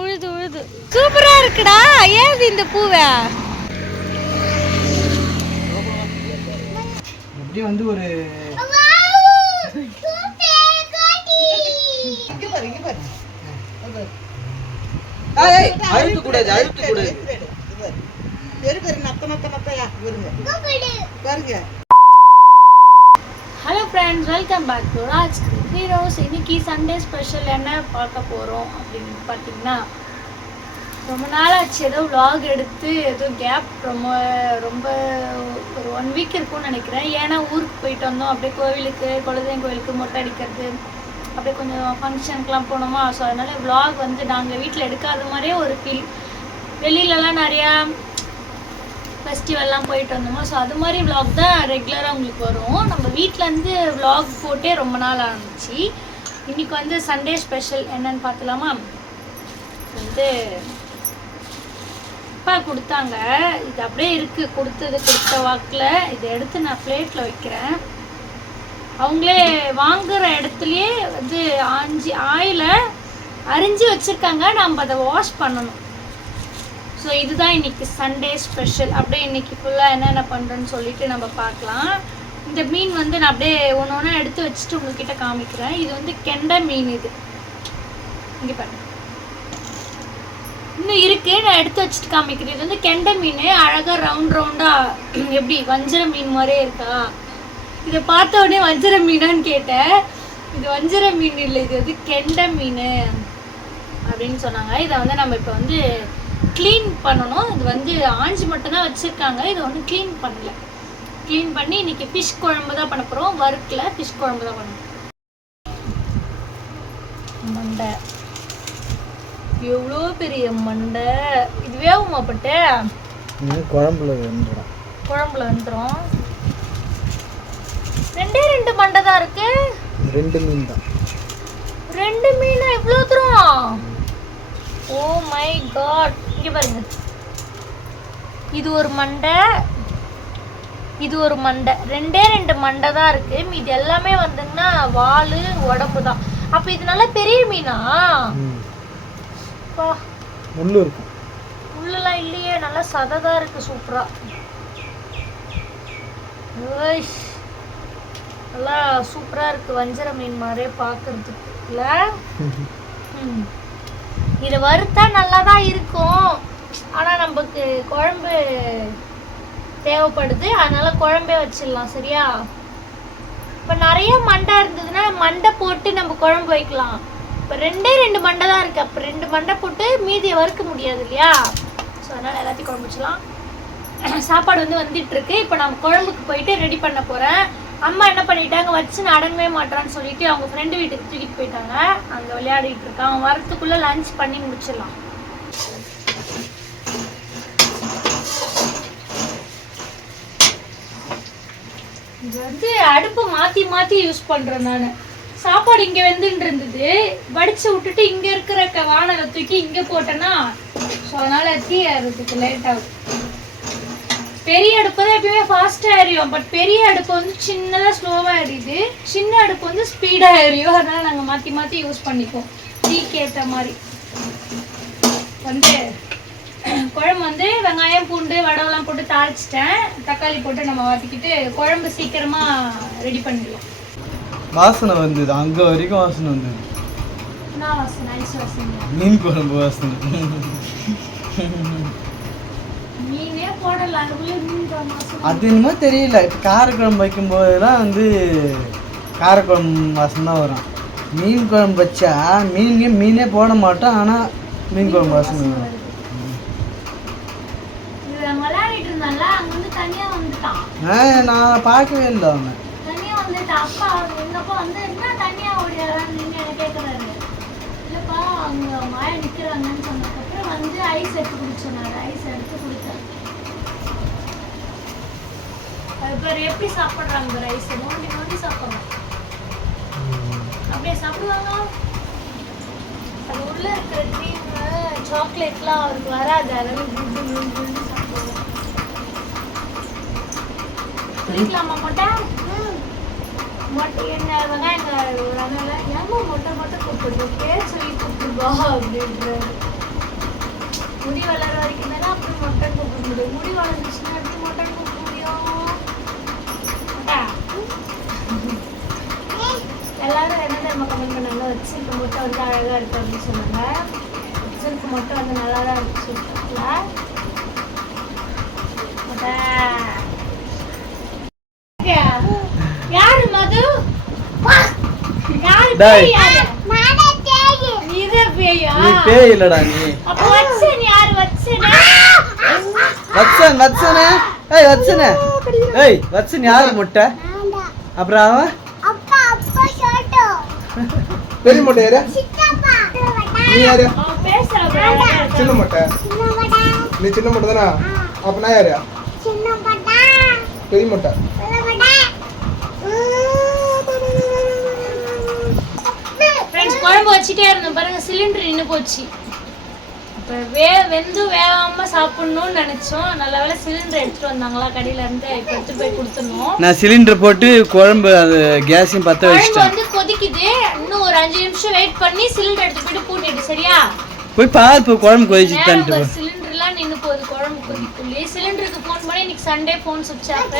உழுது உழுது சூப்பரா இருக்குடா. ஏது இந்த பூவை எப்படி வந்து ஒரு அழுத்து கூடாது அழுத்து கூடாது hello friends, welcome back to Raj heroes. இன்னைக்கு சண்டே ஸ்பெஷல் என்ன பார்க்க போகிறோம் அப்படின்னு பார்த்தீங்கன்னா, ரொம்ப நாளாச்சு ஏதோ vlog எடுத்து ஏதோ கேப் ரொம்ப ஒரு 1 வீக் இருக்கும்னு நினைக்கிறேன். ஏன்னா ஊருக்கு போயிட்டு வந்தோம், அப்படியே கோவிலுக்கு குலதெய்வம் கோவிலுக்கு மொட்டை அடிக்கிறது, அப்படியே கொஞ்சம் ஃபங்க்ஷனுக்குலாம் போனோமா. ஸோ அதனால் vlog வந்து நாங்கள் வீட்டில் எடுக்காத மாதிரியே ஒரு ஃபீல். வெளியிலலாம் நிறையா ஃபெஸ்டிவல்லாம் போயிட்டு வந்தோமா. ஸோ அது மாதிரி vlog தான் ரெகுலராக உங்களுக்கு வரும். நம்ம வீட்டிலேருந்து vlog போட்டே ரொம்ப நாள் ஆரம்பிச்சு. இன்றைக்கி வந்து சண்டே ஸ்பெஷல் என்னன்னு பார்த்துலாமா. வந்து அப்பா கொடுத்தாங்க, இது அப்படியே இருக்குது, கொடுத்த வாக்கில் இதை எடுத்து நான் பிளேட்டில் வைக்கிறேன். அவங்களே வாங்குகிற இடத்துலையே வந்து ஆயிலை அரிஞ்சு வச்சுருக்காங்க, நம்ம அதை வாஷ் பண்ணணும். ஸோ இதுதான் இன்றைக்கி சண்டே ஸ்பெஷல். அப்படியே இன்றைக்கி ஃபுல்லாக என்னென்ன பண்ணுறேன்னு சொல்லிட்டு நம்ம பார்க்கலாம். இந்த மீன் வந்து நான் அப்படியே ஒன்று ஒன்றா எடுத்து வச்சுட்டு உங்கள்கிட்ட காமிக்கிறேன். இது வந்து கெண்டை மீன். இது இங்கே பாருங்க, இன்னும் இருக்குது, நான் எடுத்து வச்சுட்டு காமிக்கிறேன். இது வந்து கெண்டை மீன், அழகாக ரவுண்டாக எப்படி வஞ்சர மீன் மாதிரியே இருக்கா. இதை பார்த்த உடனே வஞ்சர மீனான்னு கேட்டேன். இது வஞ்சர மீன் இல்லை, இது வந்து கெண்டை மீன் அப்படின்னு சொன்னாங்க. இதை வந்து நம்ம இப்போ வந்து க்ளீன் பண்ணணும். இது வந்து ஆஞ்சி மட்டும்தான் வச்சுருக்காங்க, இதை வந்து க்ளீன் பண்ணல. க்ளீன் பண்ணி இன்றைக்கி ஃபிஷ் குழம்பு தான் பண்ண போகிறோம். வறுக்கல, ஃபிஷ் குழம்பு தான் பண்ணணும். மண்டை எவ்வளோ பெரிய மண்டை, இது வேகுமா பட்டு குழம்புல வந்துடும். குழம்புல வந்துடும். 2 மண்டை தான் இருக்கு. 2 மீன் தான். 2 மீனா இவ்வளோ தூரம்? Oh my God. இங்கே பாருங்க, இது ஒரு மண்டை, இது ஒரு மண்டை. 2 மண்டை தான் இருக்கு. இது எல்லாமே வந்துங்கன்னா வால் உடம்பு தான். அப்போ இது நல்லா பெரிய மீனா? முள்ளு இருக்கும். முள்ளெல்லாம் இல்லையே, நல்லா சதை தான் இருக்கு. சூப்பரா, நல்லா சூப்பரா இருக்கு. வஞ்சர மீன் மாதிரியே பார்க்கறதுக்கு இல்ல. இது வறுத்தா நல்லா தான் இருக்கும், ஆனால் நமக்கு குழம்பு தேவைப்படுது, அதனால குழம்பே வச்சிடலாம். சரியா? இப்போ நிறைய மண்டை இருந்ததுன்னா மண்டை போட்டு நம்ம குழம்பு வைக்கலாம். இப்போ 2 மண்டை தான் இருக்குது, அப்போ 2 மண்டை போட்டு மீதியை வறுக்க முடியாது இல்லையா? ஸோ அதனால் எல்லாத்தையும் குழம்பு வச்சலாம். சாப்பாடு வந்து வந்துட்டுருக்கு. இப்போ நான் குழம்புக்கு போயிட்டு ரெடி பண்ண போகிறேன். அம்மா என்ன பண்ணிட்டாங்க, வச்சு நான் அடங்கவே மாட்டான்னு சொல்லிட்டு அவங்க ஃப்ரெண்டு வீட்டுக்கு தூக்கிட்டு போயிட்டாங்க. அங்கே விளையாடிட்டு இருக்கான். அவன் வரத்துக்குள்ளே லஞ்ச் பண்ணி முடிச்சிடலாம். இது வந்து அடுப்பு மாற்றி மாற்றி யூஸ் பண்ணுறேன் நான். சாப்பாடு இங்கே வெந்துட்டு இருந்தது, வடித்து விட்டுட்டு இங்கே இருக்கிற வானலை தூக்கி இங்கே போட்டேன்னா, ஸோ அதனால் தீ ஏறதுக்கு லேட் ஆகும். பெரிய அடுப்பு தான் எப்பயுமே ஃபாஸ்ட்டாக எரியும், பட் பெரிய அடுப்பு வந்து சின்னதாக ஸ்லோவாக எரியுது, சின்ன அடுப்பு வந்து ஸ்பீடாக எரியும். அதனால் நாங்கள் மாற்றி மாற்றி யூஸ் பண்ணிப்போம் டீக்கு ஏற்ற மாதிரி. வந்து குழம்பு வந்து வெங்காயம் பூண்டு வடவெல்லாம் போட்டு தாளிச்சிட்டேன். தக்காளி போட்டு நம்ம வதக்கிட்டு குழம்பு சீக்கிரமாக ரெடி பண்ணிடலாம். வாசனை வந்தது, அங்கே வரைக்கும் வாசனை வந்தது. என்ன வாசனை? ஐஸ் வாசனை, மீன் குழம்பு வாசனை. மீனே போடலாம், அது என்னமோ தெரியல. இப்போ காரக்குழம்பு வைக்கும்போதெல்லாம் வந்து காரக்குழம்பு வாசனை தான் வரும். மீன் குழம்பு வச்சா மீனே போட மாட்டோம், ஆனால் மீன் குழம்பு வாசனை வரும். விளையாடிட்டு இருந்தால அங்க வந்து தனியா வந்துட்டான். நான் பார்க்கவே இல்லை. அவன் தனியா வந்துட்டான். அப்பா எங்க அப்பா வந்து என்ன தனியா ஓடியாரான்னு என்ன கேட்கறாரு. இல்லப்பா அவங்க மாயா நிக்கிறாங்கன்னு சொன்னதுக்கப்புறம் வந்து ஐஸ் எடுத்து குடிச்சோன்னாரு. ஐஸ் எடுத்து குடித்தார். அதுக்கு எப்படி சாப்பிட்றாங்க ரைஸ்? நோண்டி நோண்டி சாப்பிட்றாங்க. அப்படியே சாப்பிடுவாங்க. அது உள்ள இருக்கிற க்ரீம் சாக்லேட்லாம் அவருக்கு வராது, அதெல்லாம் சாப்பிடுவோம். குடிக்கலாமா போட்டா? மொட்டை என்ன வெங்காயம் ஒரு அதனால ஏமா மொட்டை மொட்டை கூப்பிடுறோம் பேர் சொல்லி கூப்பிடுவா அப்படின்றாரு. முடி வளர வரைக்கும் தானே அப்படி மொட்டை கூப்பிட முடியும். முடி வளர்ந்துச்சுன்னா எப்படி மொட்டை கூப்பிட முடியும்? எல்லாரும் என்ன நம்ம கமெண்ட் பண்ணாங்க, வச்சிருக்க மொட்டை வந்து அழகா இருக்கு அப்படின்னு சொன்னாங்க. வச்சிருக்க மொட்டை வந்து நல்லா தான் இருக்கு சொல்லிட்டாங்களா மொட்டை. யாரு மது? யாரு பேய்? நீதே பேயா? நீ பேய் இல்லடா நீ. அப்ப வச்சன் யாரு? வச்சனே வச்சனே ஏய் வச்சனே ஏய் வச்சன் யாரு முட்டை? அப்புறம் அவன் அப்பா அப்பா ஷாட்டோ பெரிய மொட்டை யாரு? சித்தப்பா நீ யாரு? அவன் பேசுறான். சின்ன மொட்டை. சின்னப்பா நீ சின்ன மொட்டை தானா? அப்ப நான் யாரு? சின்னப்பா பெரிய மொட்டை. ஃப்ரெண்ட்ஸ் குழம்பு வச்சுட்டே இருந்தோம் பாருங்க, சிலிண்டர் நின்று போச்சு. இப்போ வெந்து வேகாம சாப்பிடணும்னு நினைச்சோம். நல்ல வேளை சிலிண்டர் எடுத்துட்டு வந்தாங்களா கடையில இருந்து, இப்போ எடுத்துட்டு போய் கொடுத்துடணும். நான் சிலிண்டர் போட்டு குழம்பு அது கேஸையும் பற்ற குழம்பு வச்சிட்டேன். வந்து கொதிக்குது, இன்னும் ஒரு 5 நிமிஷம் வெயிட் பண்ணி சிலிண்டர் எடுத்து போயிட்டு பூட்டிட்டு. சரியா? போய் பாரு இப்போ குழம்பு கொதிச்சுட்டான்ட்டு. சிலிண்டர்லாம் நின்று போகுது குழம்பு கொதிக்குள்ளே. சிலிண்டருக்கு ஃபோன் பண்ணி இன்னைக்கு சண்டே ஃபோன் சுவிட்ச் ஆஃப்,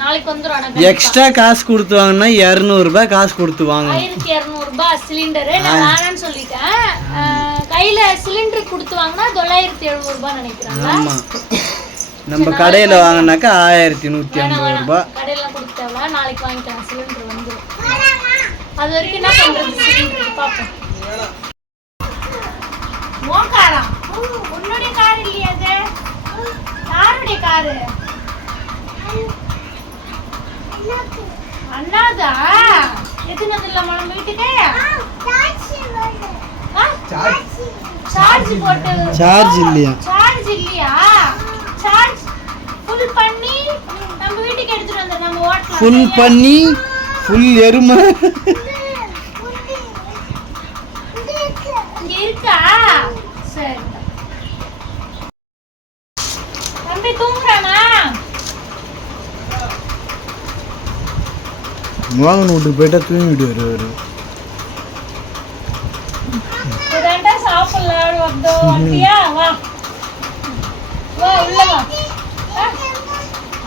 நாளைக்கு வந்துடும். எக்ஸ்ட்ரா காசு கொடுத்து வாங்கினா 200 ரூபாய் காசு கொடுத்து வாங்க. 1200 ரூபாய் சிலிண்டரு. நான் வேணான்னு சொல்லிட்டேன். கையில சிலிண்டர் கொடுத்து வாங்கினா 970 ரூபாய் நினைக்கிறாங்க. ஆமா, நம்ம கடையில வாங்கினாக்கா 1150 ரூபாய். கடையில கொடுத்தவா நாளைக்கு வாங்கிக்கலாம். சிலிண்டர் வந்துடும். அது வரைக்கும் என்ன பண்றது? சிலிண்டர் பார்ப்போம். உன் காரா? உன்னுடைய கார் இல்லையா? அது யாருடைய காரு? அண்ணாதா? எத்தனை நம்ம வீட்டுக்கு சார்ஜ் போட்டு சார்ஜ் இல்லையா? சார்ஜ் இல்லையா? சார்ஜ் ஃபுல் பண்ணி நம்ம வீட்டுக்கு எடுத்துட்டு வந்தோம். நம்ம ஓட்டலாம். ஃபுல் பண்ணி ஃபுல் எருமை இங்க இருக்கா? சரி தம்பி தூங்குறானா? மோகன் வீட்டுக்கு போயிட்டா தூங்கிட்டு வருவாரு. இதாண்டா சாப்பிடலாம் வந்தோம். அப்படியா? வா வா உள்ள வா.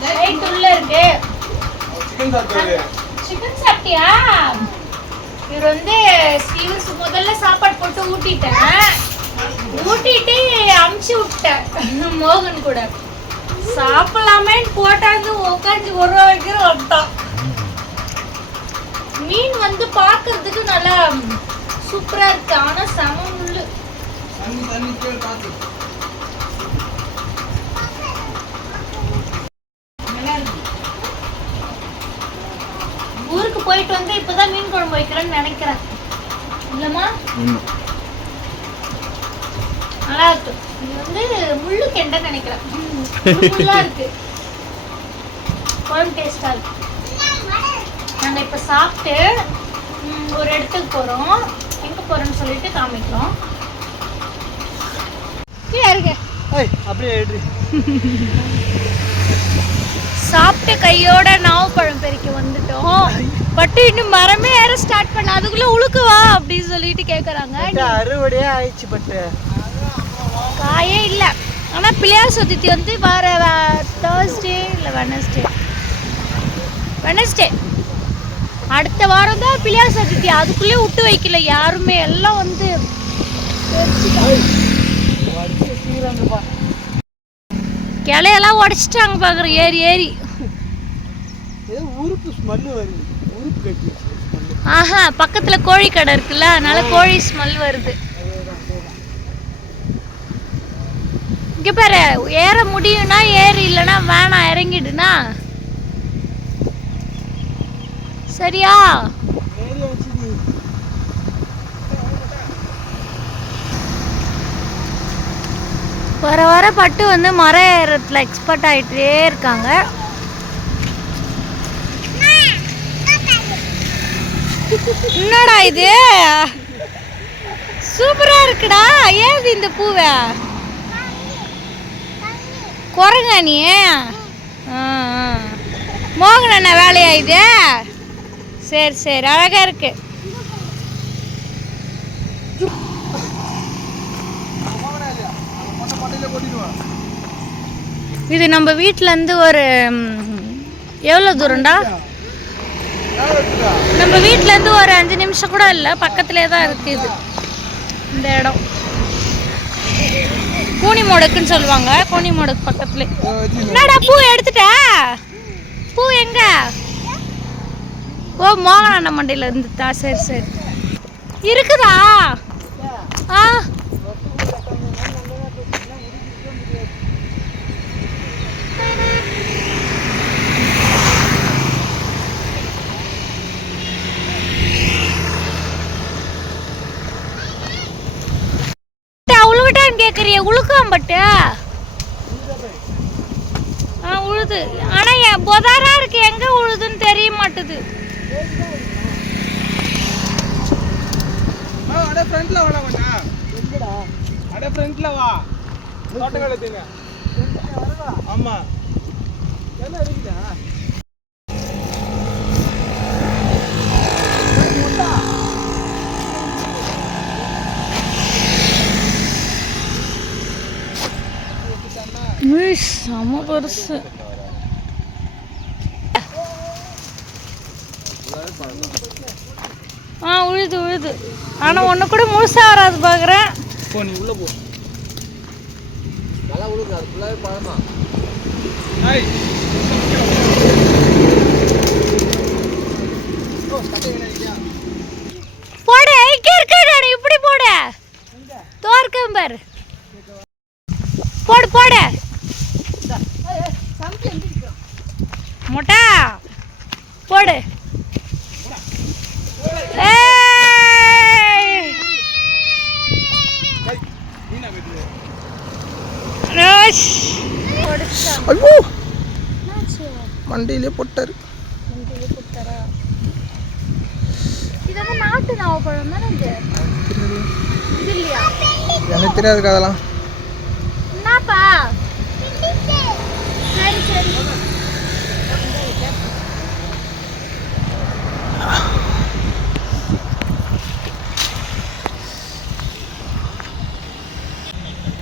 லைட் உள்ள இருக்கு. சிக்கன் சாப்பிட்டியா? இவர் வந்து இவருக்கு முதல்ல சாப்பாடு போட்டு ஊட்டிட்டேன். ஊட்டிட்டு அமுச்சு விட்டேன் மோகன் கூட. சாப்பிடலாமே போட்டாந்து உட்காந்து ஒரு வைக்கிற வந்துட்டான். மீன் வந்து பார்க்கறதுக்கு நல்லா சூப்பரா இருக்கு, ஆனா செம முள்ளு. ஊருக்கு போயிட்டு வந்து இப்பதான் மீன் குழம்பு வைக்கிறேன்னு நினைக்கிறேன். இல்லம்மா? நல்லா இருக்கு. இது வந்து முள்ளு கெண்டை நினைக்கிறேன். முள்ளா இருக்கு. குழம்பு டேஸ்டா இருக்கு. நாங்க இப்ப சாப்பிட்டு ஒரு இடத்துக்கு போறோம். எங்க போறோம்னு சொல்லிட்டு காமிக்கிறோம். அப்படியே சாப்பிட்டு கையோட நாவப்பழம் பெருக்கி வந்துட்டோம். பட்டு இன்னும் மரமே ஏற ஸ்டார்ட் பண்ண, அதுக்குள்ள உழுக்குவா அப்படின்னு சொல்லிட்டு கேக்குறாங்க. அறுவடையே ஆயிடுச்சு. பட்டு காயே இல்லை. ஆனா பிள்ளையார் சதுர்த்தி வந்து வர தேர்ஸ்டே இல்லை வெனஸ்டே அடுத்த வாரம் தான் பிள்ளையார் சதுர்த்தி. அதுக்குள்ளே விட்டு வைக்கல யாருமே. எல்லாம் வந்து கிளையெல்லாம் உடைச்சிட்டாங்க பாக்குறேன் ஏறி ஏறி. உறுப்பு ஸ்மெல் வருது. உறுப்பு கட்டி. ஆஹா, பக்கத்துல கோழி கடை இருக்குல்ல, அதனால கோழி ஸ்மெல் வருது. இங்க பாரு, ஏற முடியும்னா ஏறி, இல்லைன்னா வேணாம் இறங்கிடுனா. சரியா? வர வர பட்டு வந்து மரம் ஏறத்துல எக்ஸ்பர்ட் ஆகிட்டே இருக்காங்க. என்னடா இது சூப்பரா இருக்குடா. ஏது இந்த பூவை குரங்க நீ? மோகன் என்ன வேலையா இது? சரி சரி அழகா இருக்கு. இது நம்ம வீட்ல இருந்து ஒரு எவ்வளவு தூரம்டா? நம்ம வீட்ல இருந்து ஒரு 5 நிமிஷம் கூட இல்ல, பக்கத்துலயே தான் இருக்கு இது இந்த இடம். கூனிமோடுக்குன்னு சொல்லுவாங்க, கூனிமோடுக்கு பக்கத்துல. என்னடா பூ எடுத்துட்ட? பூ எங்க? ஓ மோகன் அண்ணன் மண்டையில இருந்துட்டா. சரி சரி இருக்குதா? ஆ உழுவிட்டான்னு கேக்குறிய? உழுக்காம்பட்டு உழுது. ஆனா என் பொதாரா இருக்கு, எங்க உழுதுன்னு தெரிய மாட்டுது. அட ஃப்ரண்ட்ல வாடா கொஞ்சம். எங்கடா? அட ஃப்ரண்ட்ல வா. தோட்டக்கால தீங்க. ஆமா. என்ன இருக்குடா? செம பெருசு. உழுது உழுது. ஆனா ஒண்ணு கூட முழுசா வராது பாக்குறேன். போ நீ உள்ள போ. நல்லா உழுது, அது ஃபுல்லாவே பழமா. ஹாய். ஓ கட்டை வேணாம். போடு, இங்க இருக்கடா, நீ இப்படி போடு. தோர்க்கம்பர். போடு போடு. மொட்டா போடு. ஐயோ மண்டையிலே போட்டாரு. இதெல்லாம் நாட்டு நாவப்பழம் தானே இது? இது இல்லையா? எனக்கு தெரியாது அதெல்லாம். என்னப்பா? சரி சரி.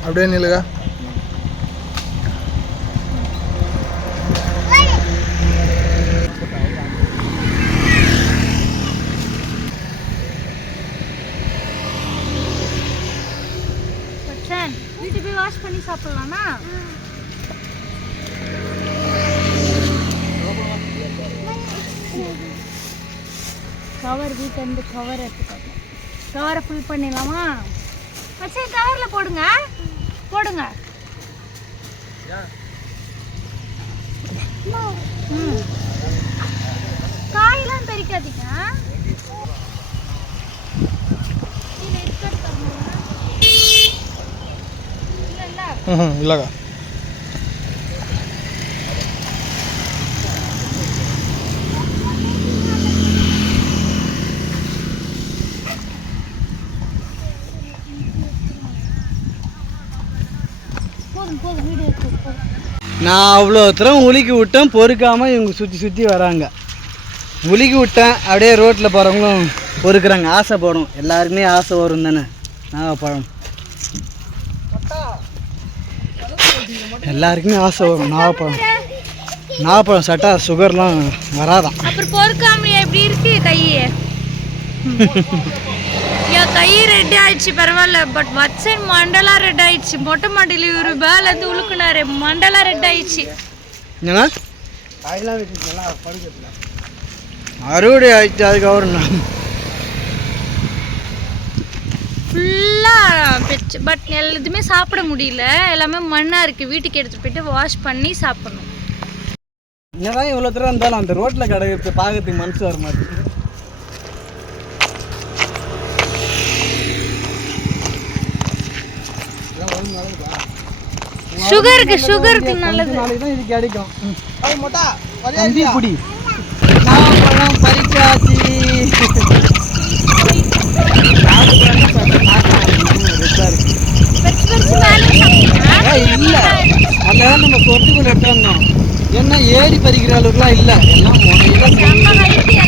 அப்படியே நில்லுங்க. வீட்டுக்கு போய் வாஷ் பண்ணி சாப்பிடலாமா? கவர் வீட்டிலேருந்து கவர் எடுத்துக்கோங்க. கவரை ஃபில் பண்ணிடலாமா? வச்சு கவரில் போடுங்க போடுங்க. காயெல்லாம் பறிக்காதீங்க. இல்லைக்கா நான் அவ்வளோ தூரம் உலுக்கி விட்டேன், பொறுக்காமல் இவங்க சுற்றி சுற்றி வராங்க. உலுக்கி விட்டேன், அப்படியே ரோட்டில் போகிறவங்களும் பொறுக்கிறாங்க. ஆசைப்படும், எல்லாருக்குமே ஆசை வரும் தானே. நாகப்பழம் எல்லாருக்குமே ஆசை வரும். நாகப்பழம் சாப்பிட்டா சுகர்லாம் வராதான். அப்புறம் பொறுக்காம எப்படி இருக்கு கையே? கை ரெட் ஆயிடுச்சு, பரவாயில்ல. பட் வச்சன் மண்டலா ரெட் ஆயிடுச்சு. மொட்டை மாடியில் இவரு பேல இருந்து உழுக்குனாரு, மண்டலா ரெட் ஆயிடுச்சு. என்னன்னா அறுவடை ஆயிடுச்சு. அதுக்கப்புறம் ஃபுல்லாக பெச்சு. பட் எதுவுமே சாப்பிட முடியல, எல்லாமே மண்ணாக இருக்குது. வீட்டுக்கு எடுத்துகிட்டு போயிட்டு வாஷ் பண்ணி சாப்பிடணும். என்னதான் இவ்வளோ தூரம் இருந்தாலும் அந்த ரோட்டில் கிடக்கிறது பார்க்கறதுக்கு மனசு வர மாதிரி. சுகருக்கு நல்லது. நாளைக்கு தான் இது கிடைக்கும். மொட்டா தம்பி குடி. நாகப்பழம் பறிச்சாச்சு. இல்லை அதெல்லாம் நம்ம சொத்துக்குள்ள எடுத்து வந்தோம். ஏன்னா ஏறி பறிக்கிற அளவுக்குலாம் இல்லை, எல்லாம் முறையில்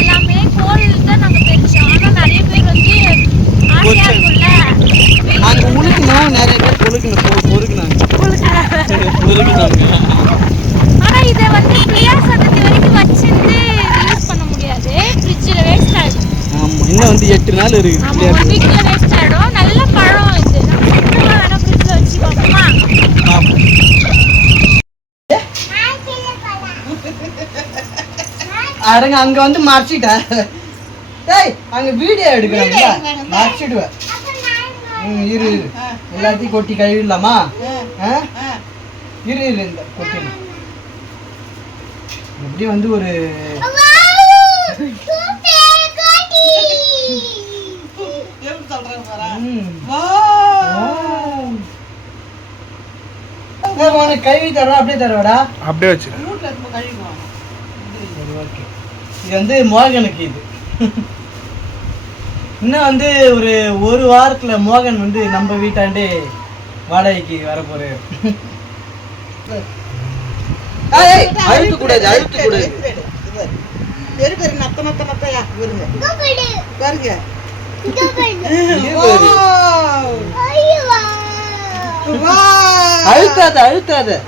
எல்லாமே தோல் தான் நாங்க தெரிச்சோம். ஆனா நிறைய பேர் வந்து ஆசையா இருக்கும்ல. அங்கே உழுக்கணும், நிறைய பேர் பொறுக்குனாங்க. ஆனா இதை வந்து பிரியா சதுர்த்தி வரைக்கும் வச்சிருந்து யூஸ் பண்ண முடியாது. ஃப்ரிட்ஜில் வேஸ்ட் ஆகிடும். ஆமாம், இன்னும் வந்து 8 நாள் இருக்குது. ஆமா, 1 வீக்ல வேஸ்ட் ஆகிடும். நல்ல பழம் இது. நம்ம வேணா ஃப்ரிட்ஜில் வச்சு பார்ப்போமா? அடங்க அங்கே வந்து மறைச்சிட்டேன். டேய் அங்கே வீடியோ எடுக்கணும்ல, மறைச்சிடுவேன். இரு எல்லாத்தையும் கொட்டி கழுவிடலாமா? இரு இந்த கொட்டிடலாம். எப்படி வந்து ஒரு கழுவி தரவா? அப்படியே தரவாடா? அப்படியே வச்சிரு. இது வந்து மோகனுக்கு இது. இன்னும் வந்து ஒரு வாரத்துல மோகன் வந்து நம்ம வீட்டாண்டே வாடகைக்கு வர போறாரு. அழுத்து கூடாது. அழுத்தாத